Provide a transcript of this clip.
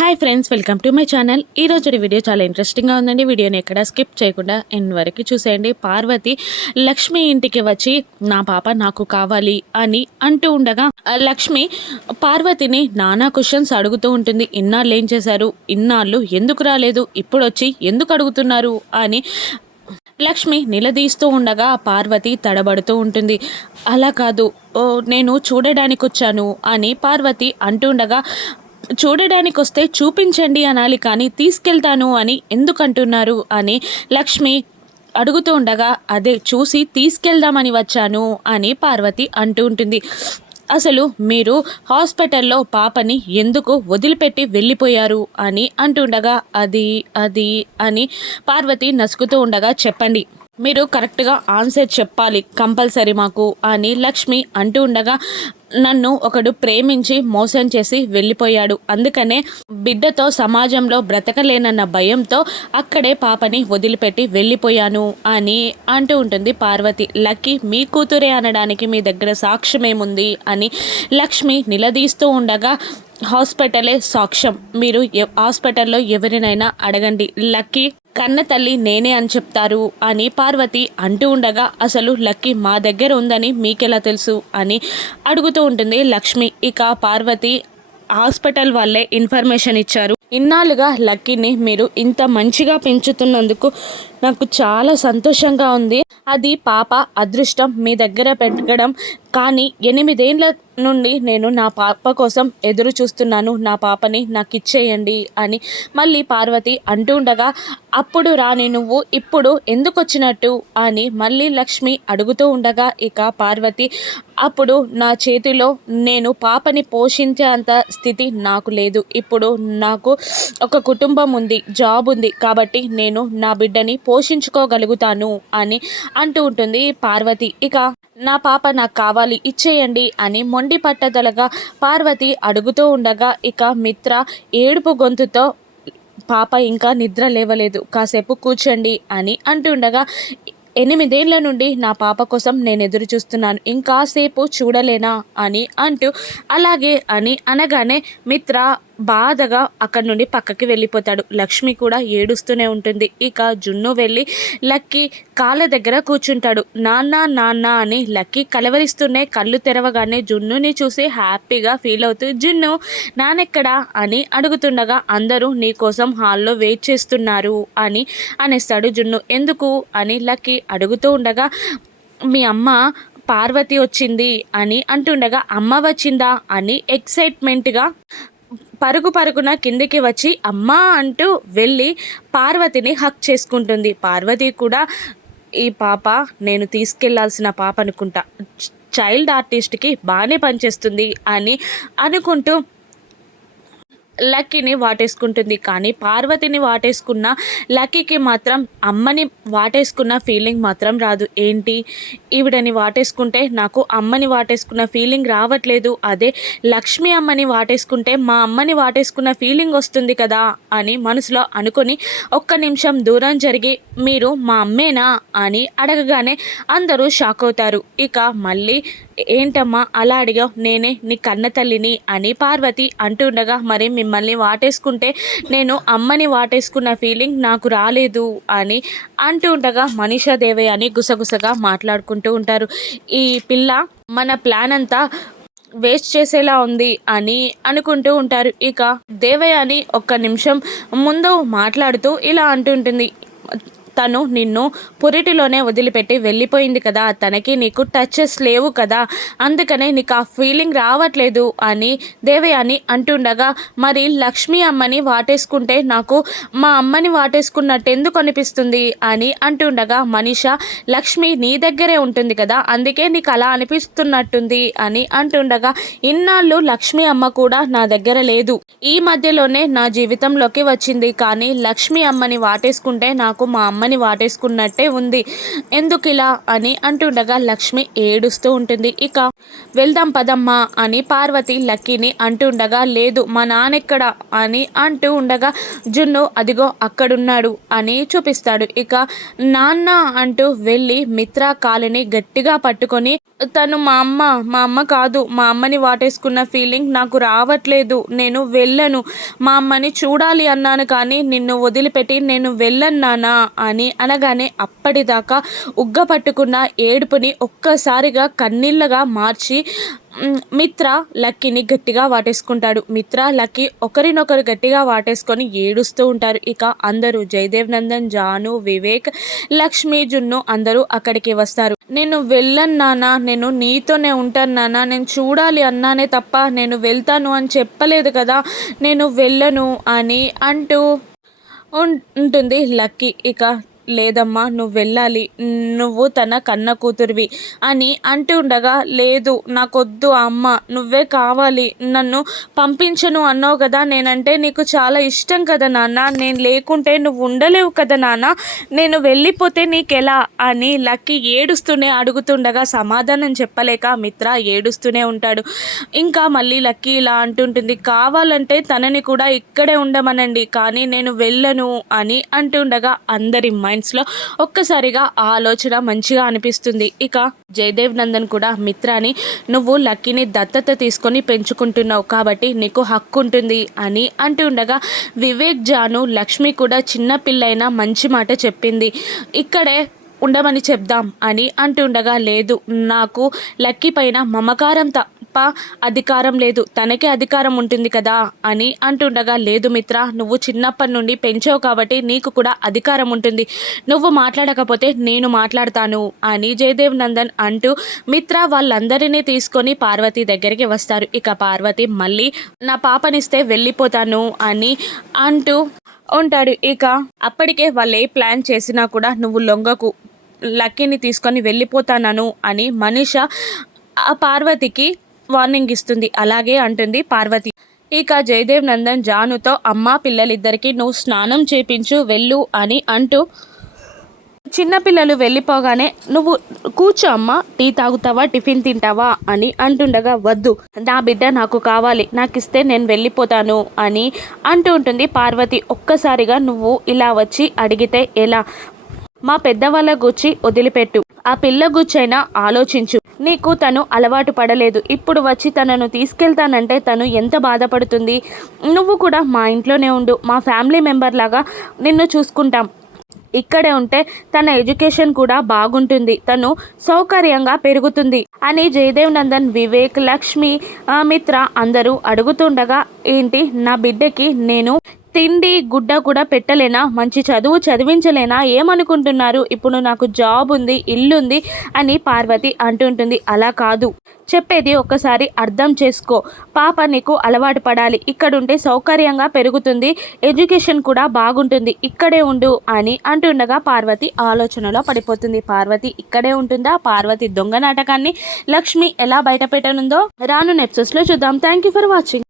Hi friends, welcome to my channel. ఈరోజు video చాలా ఇంట్రెస్టింగ్గా ఉందండి. వీడియోని ఎక్కడ స్కిప్ చేయకుండా ఎండ్ వరకు చూసేయండి. పార్వతి లక్ష్మి ఇంటికి వచ్చి నా పాప నాకు కావాలి అని అంటూ ఉండగా లక్ష్మి పార్వతిని నానా క్వశ్చన్స్ అడుగుతూ ఉంటుంది. ఇన్నాళ్ళు ఏం చేశారు, ఇన్నాళ్ళు ఎందుకు రాలేదు, ఇప్పుడు వచ్చి ఎందుకు అడుగుతున్నారు అని లక్ష్మి నిలదీస్తూ ఉండగా పార్వతి తడబడుతూ ఉంటుంది. అలా కాదు, నేను చూడడానికి వచ్చాను అని పార్వతి అంటుండగా చూడడానికి వస్తే చూపించండి అనాలి, కానీ తీసుకెళ్తాను అని ఎందుకు అంటున్నారు అని లక్ష్మి అడుగుతూ ఉండగా అదే చూసి తీసుకెళ్దామని వచ్చాను అని పార్వతి అంటూ ఉంటుంది. అసలు మీరు హాస్పిటల్లో పాపని ఎందుకు వదిలిపెట్టి వెళ్ళిపోయారు అని అంటుండగా అది అది అని పార్వతి నసుకుతూ ఉండగా చెప్పండి, మీరు కరెక్ట్గా ఆన్సర్ చెప్పాలి కంపల్సరీ మాకు అని లక్ష్మి అంటూ ఉండగా నన్ను ఒకడు ప్రేమించి మోసం చేసి వెళ్ళిపోయాడు, అందుకనే బిడ్డతో సమాజంలో బ్రతకలేనన్న భయంతో అక్కడే పాపని వదిలిపెట్టి వెళ్ళిపోయాను అని అంటూ ఉంటుంది పార్వతి. లక్కీ మీ కూతురే అనడానికి మీ దగ్గర సాక్ష్యమేముంది అని లక్ష్మి నిలదీస్తూ ఉండగా హాస్పిటలే సాక్ష్యం, మీరు హాస్పిటల్లో ఎవరినైనా అడగండి, లక్కీ కన్న తల్లి నేనే అని చెప్తారు అని పార్వతి అంటూ ఉండగా అసలు లక్కీ మా దగ్గర ఉందని మీకెలా తెలుసు అని అడుగుతూ ఉంటుంది లక్ష్మి. ఇక పార్వతి హాస్పిటల్ వాళ్ళే ఇన్ఫర్మేషన్ ఇచ్చారు, ఇన్నాళ్ళుగా లక్కీని మీరు ఇంత మంచిగా పెంచుతున్నందుకు నాకు చాలా సంతోషంగా ఉంది, అది పాప అదృష్టం మీ దగ్గర పెట్టడం, కానీ 8 ఏళ్ల నుండి నేను నా పాప కోసం ఎదురు చూస్తున్నాను, నా పాపని నాకు ఇచ్చేయండి అని మళ్ళీ పార్వతి అంటూ ఉండగా అప్పుడు రాని నువ్వు ఇప్పుడు ఎందుకు వచ్చినట్టు అని మళ్ళీ లక్ష్మి అడుగుతూ ఉండగా ఇక పార్వతి అప్పుడు నా చేతిలో నేను పాపని పోషించేంత స్థితి నాకు లేదు, ఇప్పుడు నాకు ఒక కుటుంబం ఉంది, జాబ్ ఉంది, కాబట్టి నేను నా బిడ్డని పోషించుకోగలుగుతాను అని అంటూ ఉంటుంది పార్వతి. ఇక నా పాప నాకు కావాలి ఇచ్చేయండి అని మొండి పట్టదలగా పార్వతి అడుగుతూ ఉండగా ఇక మిత్ర ఏడుపు గొంతుతో పాప ఇంకా నిద్ర లేవలేదు, కాసేపు కూర్చోండి అని అంటుండగా 8 ఏళ్ల నుండి నా పాప కోసం నేను ఎదురు చూస్తున్నాను, ఇంకాసేపు చూడలేనా అని అంటూ అలాగే అని అనగానే మిత్ర బాధగా అక్కడి నుండి పక్కకి వెళ్ళిపోతాడు. లక్ష్మి కూడా ఏడుస్తూనే ఉంటుంది. ఇక జున్ను వెళ్ళి లక్కీ కాళ్ళ దగ్గర కూర్చుంటాడు. నాన్న నాన్న అని లక్కీ కలవరిస్తూనే కళ్ళు తెరవగానే జున్నుని చూసి హ్యాపీగా ఫీల్ అవుతూ జున్ను నానెక్కడా అని అడుగుతుండగా అందరూ నీ కోసం హాల్లో వెయిట్ చేస్తున్నారు అని అనేస్తాడు జున్ను. ఎందుకు అని లక్కీ అడుగుతూ ఉండగా మీ అమ్మ పార్వతి వచ్చింది అని అంటుండగా అమ్మ వచ్చిందా అని ఎక్సైట్మెంట్గా పరుగున కిందికి వచ్చి అమ్మా అంటూ వెళ్ళి పార్వతిని హక్ చేసుకుంటుంది. పార్వతి కూడా ఈ పాప నేను తీసుకెళ్లాల్సిన పాప అనుకుంటా, చైల్డ్ ఆర్టిస్ట్కి బాగానే పనిచేస్తుంది అని అనుకుంటూ లక్కీని వాటేసుకుంటుంది. కానీ పార్వతిని వాటేసుకున్న లక్కీకి మాత్రం అమ్మని వాటేసుకున్న ఫీలింగ్ మాత్రం రాదు. ఏంటి ఈవిడని వాటేసుకుంటే నాకు అమ్మని వాటేసుకున్న ఫీలింగ్ రావట్లేదు, అదే లక్ష్మి అమ్మని వాటేసుకుంటే మా అమ్మని వాటేసుకున్న ఫీలింగ్ వస్తుంది కదా అని మనసులో అనుకొని ఒక్క నిమిషం దూరం జరిగి మీరు మా అమ్మేనా అని అడగగానే అందరూ షాక్ అవుతారు. ఇక మళ్ళీ ఏంటమ్మా అలా అడిగావు, నేనే నీ కన్న తల్లిని అని పార్వతి అంటుండగా మరి మిమ్మల్ని వాటేసుకుంటే నేను అమ్మని వాటేసుకున్న ఫీలింగ్ నాకు రాలేదు అని అంటూ ఉండగా మనీషా దేవయ్య అని గుసగుసగా మాట్లాడుకుంటూ ఉంటారు. ఈ పిల్ల మన ప్లాన్ అంతా వేస్ట్ చేసేలా ఉంది అని అనుకుంటూ ఉంటారు. ఇక దేవయ్య అని ఒక్క నిమిషం ముందు మాట్లాడుతూ ఇలా అంటుంటుంది, తను నిన్ను పురిటిలోనే వదిలిపెట్టి వెళ్ళిపోయింది కదా, తనకి నీకు టచెస్ లేవు కదా, అందుకనే నీకు ఆ ఫీలింగ్ రావట్లేదు అని దేవయాని అంటుండగా మరి లక్ష్మి అమ్మని వాటేసుకుంటే నాకు మా అమ్మని వాటేసుకున్నట్టు ఎందుకు అనిపిస్తుంది అని అంటుండగా మనీషా లక్ష్మి నీ దగ్గరే ఉంటుంది కదా, అందుకే నీకు అలా అనిపిస్తున్నట్టుంది అని అంటుండగా ఇన్నాళ్ళు లక్ష్మి అమ్మ కూడా నా దగ్గర లేదు, ఈ మధ్యలోనే నా జీవితంలోకి వచ్చింది, కానీ లక్ష్మి అమ్మని వాటేసుకుంటే నాకు మా అమ్మని అమ్మని వాటేసుకున్నట్టే ఉంది, ఎందుకు ఇలా అని అంటుండగా లక్ష్మి ఏడుస్తూ ఉంటుంది. ఇక వెళ్దాం పదమ్మా అని పార్వతి లక్కీని అంటుండగా, లేదు మా నాన్నెక్కడ అని అంటూ ఉండగా జున్ను అదిగో అక్కడున్నాడు అని చూపిస్తాడు. ఇక నాన్న అంటూ వెళ్ళి మిత్ర కాలుని గట్టిగా పట్టుకొని, తను మా అమ్మ కాదు, మా అమ్మని వాటేసుకున్న ఫీలింగ్ నాకు రావట్లేదు, నేను వెళ్ళను, మా అమ్మని చూడాలి అన్నాను కానీ నిన్ను వదిలిపెట్టి నేను వెళ్ళన్నానా అని అనగానే అప్పటిదాకా ఉగ్గ పట్టుకున్న ఏడుపుని ఒక్కసారిగా కన్నీళ్ళగా మార్చి మిత్ర లక్కీని గట్టిగా వాటేసుకుంటాడు. మిత్ర లక్కీ ఒకరినొకరు గట్టిగా వాటేసుకొని ఏడుస్తూ ఉంటారు. ఇక అందరూ జయదేవ్ నందన్, జాను, వివేక్, లక్ష్మి, జున్ను అందరూ అక్కడికి వస్తారు. నేను వెళ్ళను నాన్న, నేను నీతోనే ఉంటాను నాన్న, నేను చూడాలి అన్నానే తప్ప నేను వెళ్తాను అని చెప్పలేదు కదా, నేను వెళ్ళను అని అంటూ ఉంటుంది లక్కీ. ఇక లేదమ్మా నువ్వు వెళ్ళాలి, నువ్వు తన కన్న కూతురివి అని అంటూ ఉండగా, లేదు నాకొద్దు అమ్మ, నువ్వే కావాలి, నన్ను పంపించను అన్నావు కదా, నేనంటే నీకు చాలా ఇష్టం కదా నాన్న, నేను లేకుంటే నువ్వు ఉండలేవు కదా నాన్న, నేను వెళ్ళిపోతే నీకెలా అని లక్కీ ఏడుస్తూనే అడుగుతుండగా సమాధానం చెప్పలేక మిత్ర ఏడుస్తూనే ఉంటాడు. ఇంకా మళ్ళీ లక్కీ ఇలా అంటుంటుంది, కావాలంటే తనని కూడా ఇక్కడే ఉండమనండి కానీ నేను వెళ్ళను అని అంటుండగా అందరి మైండ్స్లో ఒక్కసారిగా ఆ ఆలోచన మంచిగా అనిపిస్తుంది. ఇక జయదేవ్ నందన్ కూడా మిత్రాని, నువ్వు లక్కీని దత్తత తీసుకొని పెంచుకుంటున్నావు కాబట్టి నీకు హక్కు ఉంటుంది అని అంటుండగా వివేక్, జాను, లక్ష్మి కూడా చిన్న పిల్లైనా మంచి మాట చెప్పింది, ఇక్కడే ఉండమని చెప్దాం అని అంటుండగా, లేదు నాకు లక్కీ పైన మమకారం తప్ప అధికారం లేదు, తనకే అధికారం ఉంటుంది కదా అని అంటుండగా, లేదు మిత్ర, నువ్వు చిన్నప్పటి నుండి పెంచావు కాబట్టి నీకు కూడా అధికారం ఉంటుంది, నువ్వు మాట్లాడకపోతే నేను మాట్లాడతాను అని జయదేవ్ నందన్ అంటూ మిత్ర వాళ్ళందరినీ తీసుకొని పార్వతి దగ్గరికి వస్తారు. ఇక పార్వతి మళ్ళీ నా పాపనిస్తే వెళ్ళిపోతాను అని అంటూ ఉంటాడు. ఇక అప్పటికే వాళ్ళు ఏ ప్లాన్ చేసినా కూడా నువ్వు లొంగకు, లక్కీని తీసుకొని వెళ్ళిపోతానను అని మనీష ఆ పార్వతికి వార్నింగ్ ఇస్తుంది. అలాగే అంటుంది పార్వతి. ఇక జయదేవ్ నందన్ జానుతో, అమ్మ పిల్లలిద్దరికీ నువ్వు స్నానం చేపించు వెళ్ళు అని అంటూ చిన్నపిల్లలు వెళ్ళిపోగానే, నువ్వు కూర్చో అమ్మ, టీ తాగుతావా, టిఫిన్ తింటావా అని అంటుండగా, వద్దు నా బిడ్డ నాకు కావాలి, నాకు ఇస్తే నేను వెళ్ళిపోతాను అని అంటూ ఉంటుంది పార్వతి. ఒక్కసారిగా నువ్వు ఇలా వచ్చి అడిగితే ఎలా, మా పెద్దవాళ్ళ గుచ్చి వదిలిపెట్టు, ఆ పిల్ల గుచ్చైనా ఆలోచించు, నీకు తను అలవాటు పడలేదు, ఇప్పుడు వచ్చి తనను తీసుకెళ్తానంటే తను ఎంత బాధపడుతుంది, నువ్వు కూడా మా ఇంట్లోనే ఉండు, మా ఫ్యామిలీ మెంబర్ లాగా నిన్ను చూసుకుంటాం, ఇక్కడే ఉంటే తన ఎడ్యుకేషన్ కూడా బాగుంటుంది, తను సౌకర్యంగా పెరుగుతుంది అని జయదేవ్ నందన్, వివేక్, లక్ష్మి, మిత్ర అందరూ అడుగుతుండగా, ఏంటి నా బిడ్డకి నేను తిండి గుడ్డ కూడా పెట్టలేనా, మంచి చదువు చదివించలేనా, ఏమనుకుంటున్నారు, ఇప్పుడు నాకు జాబ్ ఉంది, ఇల్లుంది అని పార్వతి అంటుంటుంది. అలా కాదు, చెప్పేది ఒక్కసారి అర్థం చేసుకో, పాప నీకు అలవాటు పడాలి, ఇక్కడుంటే సౌకర్యంగా పెరుగుతుంది, ఎడ్యుకేషన్ కూడా బాగుంటుంది, ఇక్కడే ఉండు అని అంటుండగా పార్వతి ఆలోచనలో పడిపోతుంది. పార్వతి ఇక్కడే ఉంటుందా, పార్వతి దొంగ నాటకాన్ని లక్ష్మి ఎలా బయట పెట్టనుందో రాను ఎపిసోడ్స్లో చూద్దాం. Thank you for watching.